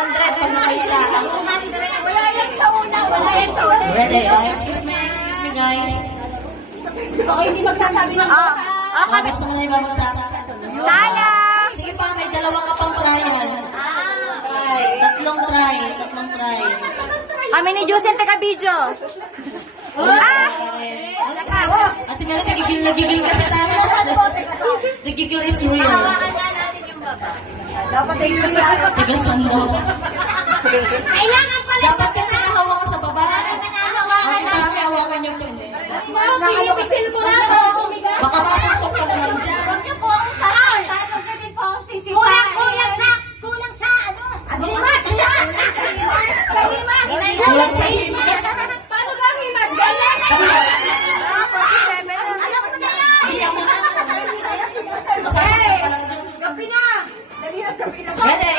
200 pag nakaisa. 200. Wala yan sa una. Wala yan sa una. Ready? Excuse me guys. Okay, hindi magsasabi ng Basta mo na yung babagsak. Sayang! Sige pa, may dalawa ka pang trial. Tatlong try. Kami ni Jusen, taga-video. Ate Mary, nagigil kasi tayo. Nagigil is real. Dapat ay kaya. Tiga sundo. Kailangan pala. Dapat yung pinahawa ka sa baba. Ang kami hawakan niyo po. Hindi. Nakalipisil ko na po. Baka masakot ka naman dyan. Huwag niyo po akong sasal. Paano ka din po akong sisipain? Kulang sa ano? Himas! Kulang sa himas. Paano ka himas? Galing! 47. Alam ko na yan! Hindi ako na. Masasakot ka lang dyan. Gabi na! Dali na gabi na. Ready?